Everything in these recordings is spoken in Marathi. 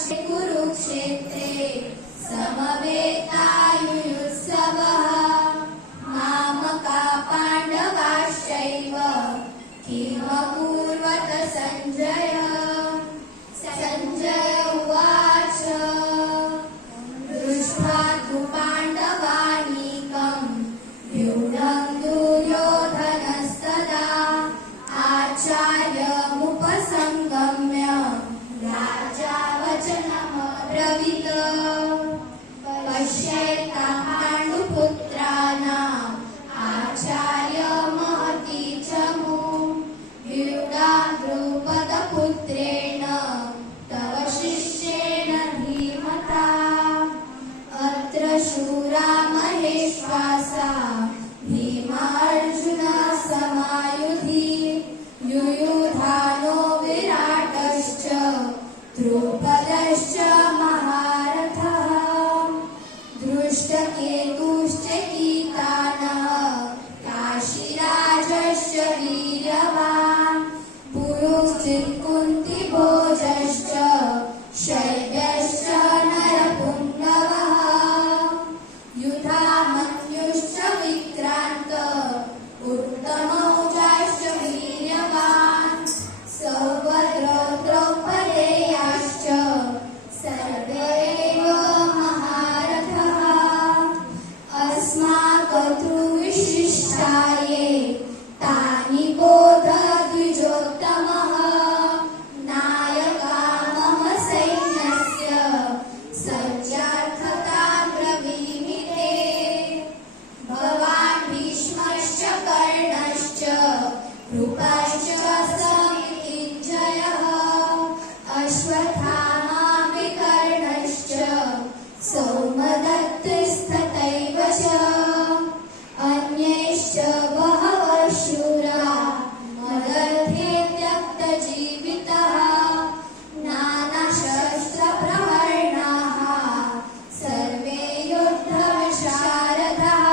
कुरुक्षेत्रे समवेतायुयुत्सवः मामका पाण्डवाश्चैव किमकुर्वत सञ्जय सञ्जय उवाच दृष्ट्वा तु पाण्डवानीकं व्यूढं दुर्योधनस्तदा आचार्यमुपसंगम्य राजा वचनमब्रवीत् पश्येता पाण्डुपुत्राणाम् आचार्यमहती च व्यूढा द्रुपदपुत्रेण तव शिष्येण धीमता अत्र शूरा महेश्वासा भीमार्जुन समायुधि युयुधानो विराटश्च द्रुपदश्च महारथः दृष्टकेतुश्च कीतानः काशीराजश्च वीर्यवान् पुरुस्त्रित् कुन्तिभोजश्च शैब्यश्च नरपुङ्गवः युधामन्युश्च विक्रान्त उत्तमौजाश्च वीर्यवान् सौभद्रो द्रौपदेयाश्च सर्वे एव महारथः अस्माकं विशिष्टाये तानि बोध द्विजोत्तमः नायका मम सैन्यस्य सज्जार्थता ब्रवीमि ते भवान् भीष्मश्च कर्णश्च कृपाश्च समितिञ्जयः अश्वत्थामा विकर्णश्च सौमदत्तिस्तथैव च अन्यैश्च बहवः शूरा मदर्थे त्यक्तजीवितः नानाशस्त्रप्रहरणाः सर्वे युद्धविशारदाः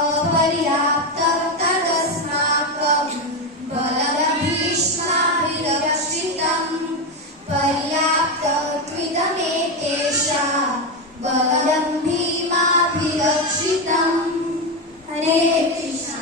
अपर्याप्तं तदस्माकं बलं भीष्माभिरक्षितं पर्याप्तं त्विदमेतेषां बलं भीमाभिरक्षितम् हरे कृष्ण।